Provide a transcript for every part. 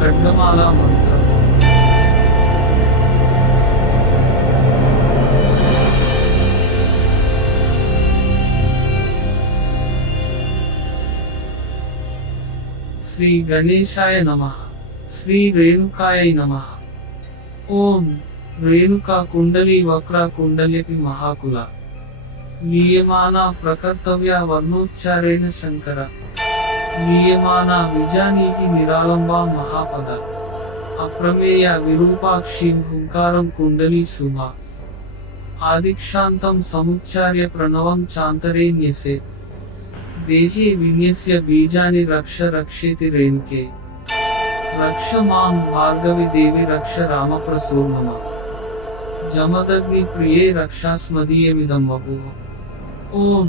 ఖడ్గమాల మంత్రం. శ్రీ గణేశాయ నమః. శ్రీ రేణుకాయ నమః. ఓం రేణుకా కుండలి వక్ర కుండలిపి మహాకుల లీయమానా ప్రకర్తవ్య వర్ణోచ్చారేణ శంకర లీయమానా విజానీకి నిరాలంబా మహాపద అప్రమేయ విరూపాక్షి హుంకారం కుండలి శుభ ఆదిక్షాంతం సముచ్చార్య ప్రణవం చాంతరే న్యసే దేహే విన్యస్య బీజాని రక్ష రక్షేతి రేణుకే రక్ష మాం భార్గవి దేవి రక్ష రామప్రసూర్మమ జమదగ్ని ప్రియే రక్షాస్మదీయమిదం వపుః. ఓం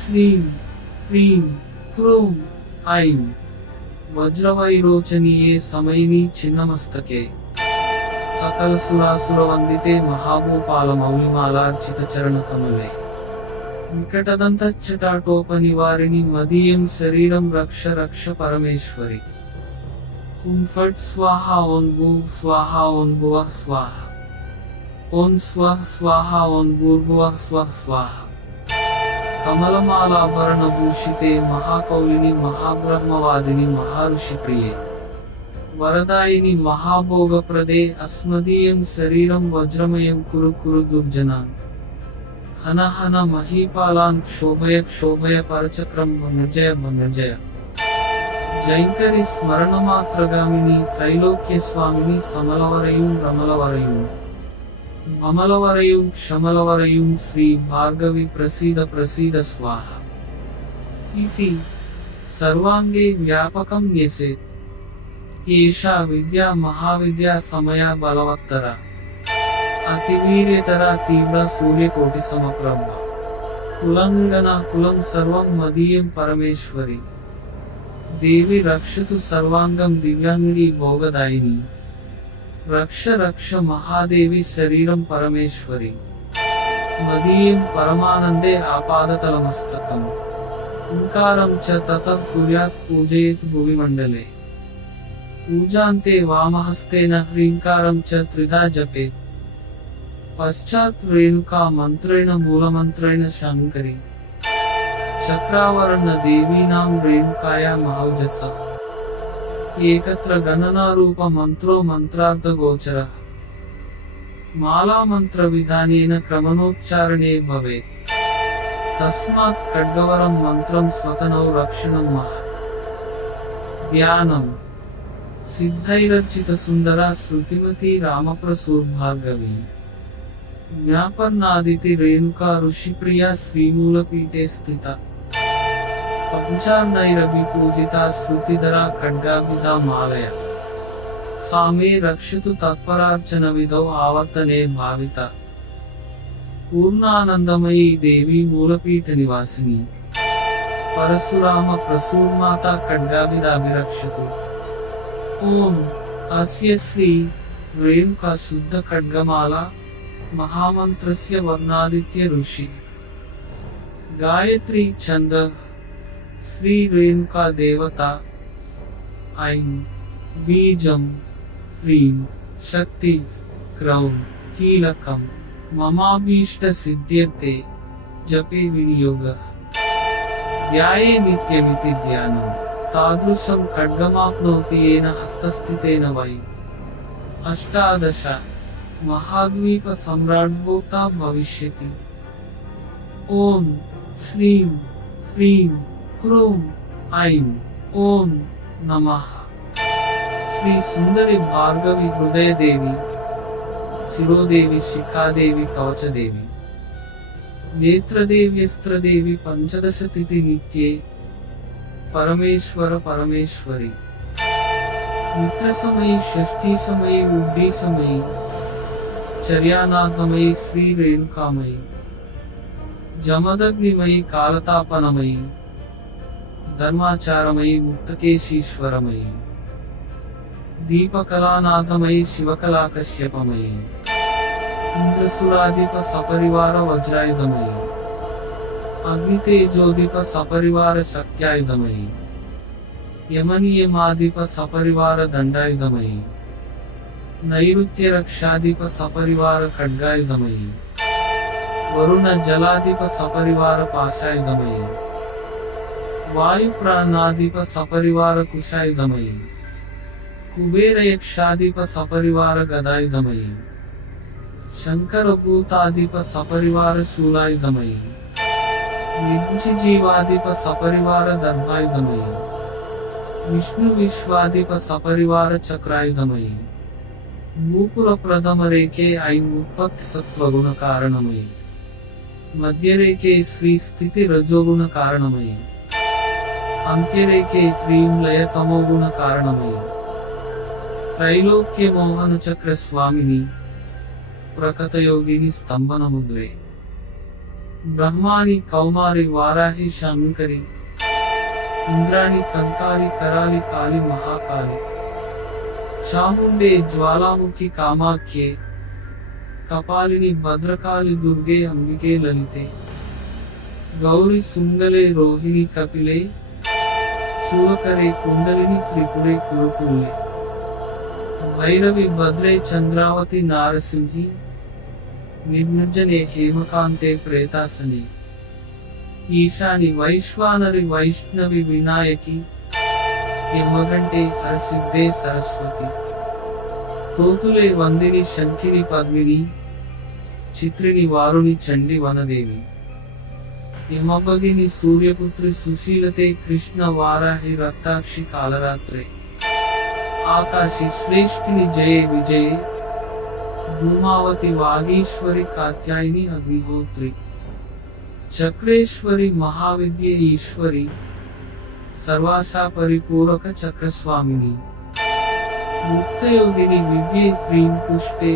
శ్రీం హ్రీం క్రోం ఐం వజ్రవైరోచనీయే సమయిని చిన్నమస్తకే సకల సురాసుర వందితే మహాభూపాల మౌలిమాలార్చిత చరణ కమలే వికటదంతచ్చటాటోపనివారిణి మదీయం శరీరం రక్ష రక్ష పరమేశ్వరి. హుం ఫట్ స్వాహ ఓం భూ స్వాహ ఓం భువః స్వాహ ఓం స్వః స్వాహ ఓం భూర్భువః స్వః స్వాహ. కమలమాలాభరణ భూషితే మహాకౌలిని మహాబ్రహ్మవాదిని మహారుషి ప్రియే వరదాయిని మహాభోగప్రదే అస్మదీయం శరీరం వజ్రమయం కురు కురు దుర్జనాన్ హన హన మహీపాలాన్ క్షోభయ క్షోభయ పరచక్రం వనజయ వనజయ. జైంకరి స్మరణమాత్రగామిని త్రైలోక్య స్వామిని సమలవరయుం రమలవరయుం మమలవరయుం క్షమలవరయుం శ్రీ భార్గవి ప్రసీద ప్రసీద స్వాహ. ఇతి సర్వాంగే వ్యాపకం న్యసేత్ ఏషా విద్యా మహావిద్యా సమయ బలవత్తర అతివీర్యతర తీవ్ర సూర్యకోటి సమప్రభ కులంగన కులం సర్వం మదీయం పరమేశ్వరి దేవి రక్షతు సర్వాంగం దివ్యాంగిని భోగదాయిని రక్ష రక్ష మహాదేవి శరీరం పరమేశ్వరి మదీయం పరమానందే ఆపాదతలమస్తకం ఓంకారం చ తతః కుర్యాత్ పూజయేత్ భువి మండలే పూజాంతే వామహస్తేన హ్రీంకారం చ త్రిధా జపేత్ పశ్చాత్ రేణుకా మంత్రేణ మూలమంత్రేణ శంకరి చక్రావరణ దేవీనాం రేణుకాయ మహౌజస ఏకత్ర గణనారూప మంత్రో మంత్రార్థ గోచర మాలామంత్ర విధానేన క్రమణోచ్చారణే భవేత్ తస్మాత్ ఖడ్గవరం మంత్రం స్వతనౌ రక్షణం మహత్. ధ్యానం. సిద్ధైరర్చిత సుందర శృతిమతి రామప్రసూర్భార్గవి జ్ఞాపర్నాదితి రేణుకా ఋషిప్రియా శ్రీమూలపీఠే స్థిత పంచార్ణైరభిపూజితా శృతిధరా ఖడ్గాభిధా మాలయ సామే రక్షతు తత్పరార్చన విధౌ ఆవర్తనే భావిత. పూర్ణానందమయీ దేవి మూలపీఠ నివాసిని పరశురామ ప్రసూర్మాత ఖడ్గాభిధాభిరక్షతు. ఓం అస్య శ్రీ రేణుకా శుద్ధ ఖడ్గమాల మహామంత్రస్య వర్ణాదిత్య ఋషి గాయత్రీ ఛంద శ్రీ రేణుకా దేవత ఐం బీజం హ్రీం శక్తి క్రౌం కీలకం మమాభీష్ట సిద్ధ్యర్థే జపే వినియోగ ధ్యాయే నిత్యమితి ధ్యానం. తాదృశం ఖడ్గమాప్నోతి ఏన హస్తస్థితేన వై. అష్టాదశ మహాద్వీప సమ్రాడ్భోక్తా భవిష్యతి. ఓం శ్రీం హ్రీం క్రోం ఐం ఓం నమః. శ్రీ సుందరి భార్గవి హృదయదేవి శిరోదేవి శిఖాదేవి కవచదేవి నేత్రదేవ్యస్త్రదేవి పంచదశ తిథి నిత్యే పరమేశ్వర పరమేశ్వరి మిత్రసమయీ షష్ఠీసమయీ ఉడ్డీసమయీ చర్యానాథమయీ శ్రీ రేణుకామయీ జమదగ్నిమయీ కాలతాపనమయీ ధర్మాచారమయీ ముక్తకేశీశ్వరమయీ దీపకళానాథమయీ శివకళాకశ్యపమయీ ఇంద్రసురాధిప సపరివార వజ్రాయుధమయీ అగ్నితేజోధిప సపరివార శక్త్యాయుధమయీ యమనియమాధిప సపరివార దండాయుధమయి నైరుత్య రక్షాధిప సపరివార ఖడ్గాయుధమయి వరుణ జలాధిప సపరివార పాశాయుధమయి వాయు ప్రాణాధిప సపరివార కుశాయుధమయి కుబేర యక్షాధిప సపరివార గదాయుధమయి శంకరభూతాధిప సపరివార శూలాయుధమయి వించిజీవాధిప సపరివార దర్భాయుధమయి విష్ణు విశ్వాధిప సపరివార చక్రాయుధమయి మూపుర ప్రథమరేకే ఐం ఉత్పత్తి సత్వగుణ కారణమయి మధ్యరేకే శ్రీ స్థితి రజోగుణ కారణమయి అంత్యరేకే హ్రీం లయ తమోగుణ కారణమయి త్రైలోక్య మోహన చక్ర స్వామిని ప్రకతయోగిని స్తంభనముద్రే బ్రహ్మాని కౌమారి వారాహి శంకరి ఇంద్రాణి కంకాలి కరాలి కాలి మహాకాలి చాముండే జ్వాలాముఖి కామాఖ్యే కపాలిని భద్రకాళి దుర్గే అంబికే లలితే గౌరి సుంగలే రోహిణి కపిలే శూలకరే కుండలిని త్రిపురే కురుకుల్లే భైరవి భద్రే చంద్రావతి నారసింహి నిర్మజ్జనే హేమకాంతే ప్రేతాసని ఈశాని వైశ్వానరి వైష్ణవి వినాయకి యమగంటే హరసిద్ధే సరస్వతి తోతులే వందిని శంకిని పద్మిని చిత్రిని వారుని చండి వనదేవి యమభగిని సూర్యపుత్రి సుశీలతే కృష్ణ వారాహి రక్తాక్షి కాలరాత్రే ఆకాశి శ్రేష్ఠిని జయే విజయే భూమావతి వాగీశ్వరి కాత్యాయిని అగ్నిహోత్రి చక్రేశ్వరి మహావిద్య ఈశ్వరి సర్వాశా పరిపూరక చక్రస్వామిని ముక్తయోగిని విద్యే హ్రీం పుష్టే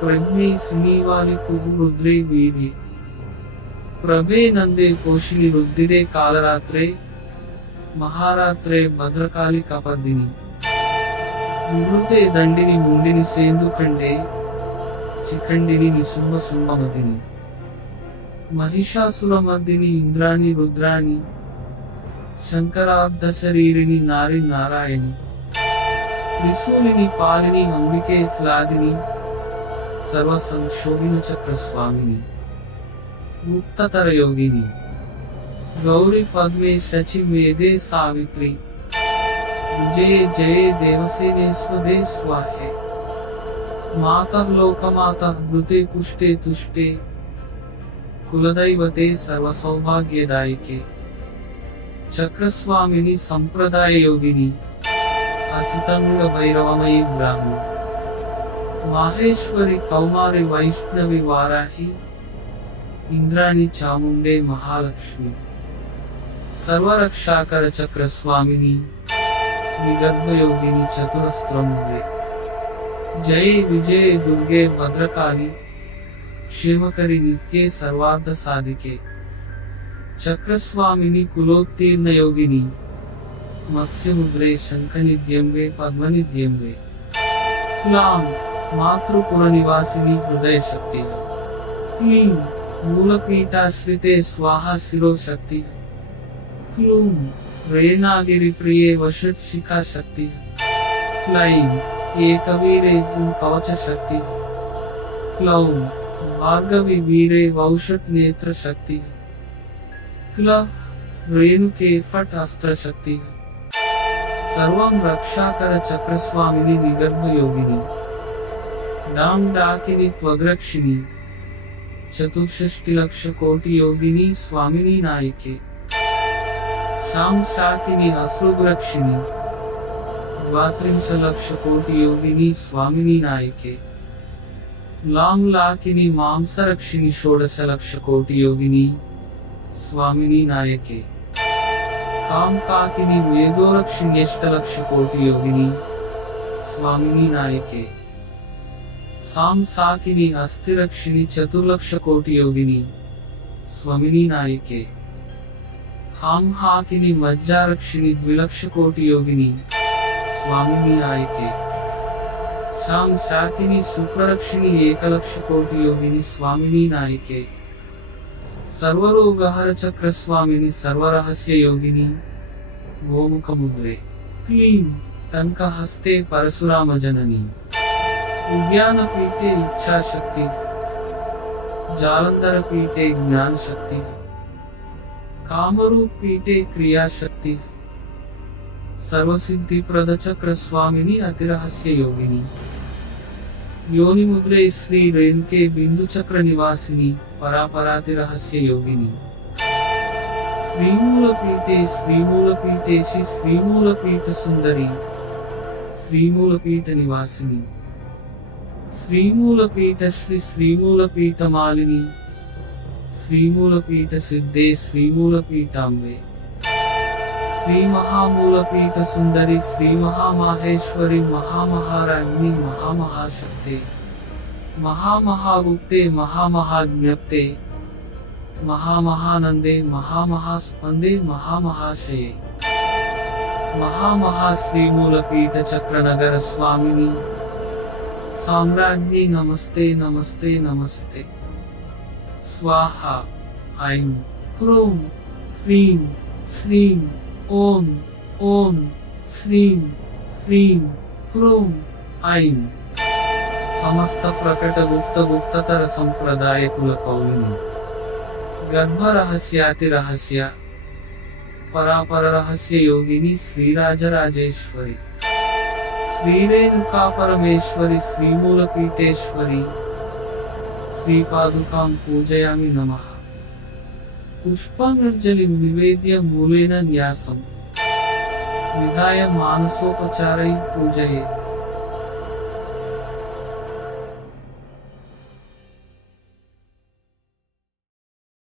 ప్రజ్ఞే సినీవాలి కుహు రుద్రే వీర్యే ప్రభే నందే కోశిని రుద్ధిరే కాలరాత్రే మహారాత్రే భద్రకాళి కపర్దిని నివృతే దండిని ముండిని సేందుకండే శిఖండిని నిశుంభ శుంభమదిని మహిషాసురమర్దిని ఇంద్రాణి రుద్రాణి శంకరార్ధ శరీరిని నారి నారాయణి త్రిశూలిని పాలిని అంబికే హ్లాదిని సర్వ సంక్షోభిన చక్రస్వామిని ముక్తతర యోగిని గౌరి పద్మే శచి మేధే సావిత్రి విజయే జయే దేవసేనే స్వదే స్వాహే మాతః లోకమాతః ధృతే పుష్టే తుష్టే కులదైవతే సర్వసౌభాగ్యదాయికే చక్రస్వామిని సంప్రదాయ యోగిని అసితంగ భైరవమయి బ్రాహ్మి మాహేశ్వరి కౌమారి వైష్ణవి వారాహి ఇంద్రాణి చాముండే మహాలక్ష్మి సర్వరక్షాకర చక్రస్వామిని విగర్భయోగిని చతురస్త్రముద్రే జయ విజయ దుర్గే భద్రకాళి క్షేమకరి నిత్యే సర్వార్థ సాధికే చక్రస్వామిని కులోత్తీర్ణ యోగిని మత్స్యముద్రే శంఖనిద్యంబే పద్మనిద్యంబే క్లాం మాతృపుర నివాసిని హృదయ శక్తి క్లీం మూలపీఠాశ్రితే స్వాహా శిరోశక్తి క్లూం రేణాగిరి ప్రియే వషట్ శిఖా శక్తి క్లైం ఏకవీరే హుం కవచ శక్తి క్లౌం భార్గవి వీరే వౌషట్ నేత్ర శక్తి క్ల రేణుకే ఫట్ అస్త్ర శక్తి సర్వం రక్షాకర చక్రస్వామిని నిగర్భయోగిని డాం డాకిని త్వగ్రక్షిణి చతుషష్టి లక్ష కోటి యోగిని స్వామిని నాయకే శాం శాకిని అశ్రుగ్రక్షిణి ద్వాత్రింశ లక్ష కోటి యోగిని స్వామిని నాయకే లాం లాకిని మాంసరక్షిణి షోడశ లక్ష కోటి యోగిని స్వామిని నాయకే కాం కాకిని మేధోరక్షిణ్యష్ట లక్ష కోటి యోగిని స్వామిని నాయకే సాం సాకిని అస్థిరక్షిణి చతుర్లక్ష కోటి యోగిని స్వామిని నాయకే హాం హాకిని మజ్జారక్షిణి ద్విలక్ష కోటి యోగిని స్వామిని నాయకే శాం శాకిని శుక్రరక్షిణి ఏకలక్ష కోటి యోగిని స్వామిని నాయకే సర్వరోగహర చక్రస్వామిని సర్వరహస్య యోగిని गोमुखमुद्रे क्लीं टङ्कहस्ते परशुरामजननी उद्यानपीठे इच्छाशक्ति जालंधरपीठे ज्ञानशक्ति कामरूपपीठे क्रियाशक्ति सर्वसिद्धिप्रद चक्रस्वामिनी अतिरहस्य योगिनी योनिमुद्रे श्री रेणुके बिंदुचक्र निवासिनी परापरातिरहस्य योगिनी श्रीमूलपीठे श्री श्रीमूलपीठ सुंदरी श्रीमूलपीठ निवासिनी श्रीमूलपीठ श्री श्रीमूलपीठ मालिनी श्रीमूलपीठ सिद्धे श्रीमूलपीठांबे श्री महामूलपीठ सुंदरी श्री महामाहेश्वरी महामहाराज्ञी महामहाशक्ते महामहागुप्ते महामहाज्ञप्ते महामहानंदे महामहास्पंदे महामहाशये महामहाश्रीमूलपीठ चक्रनगर स्वामिनी साम्राज्ञी नमस्ते नमस्ते नमस्ते स्वाहा ऐं ह्रूं ह्रीं श्रीं ओम ओम श्रीं ह्रीं ह्रूं ऐं समस्त प्रकट गुप्ततर संप्रदाय कुल कौलिनी गर्भरहस्यातिरहस्य परापर रहस्य योगिनी श्रीराजराजेश्वरी श्रीरेणुका परमेश्वरी श्रीमूलपीठेश्वरी श्रीपादुकां पूजयामि नमः पुष्पांजलिं निवेद्य मूलेन न्यासं विधाय मानसोपचारैः पूजयेत्।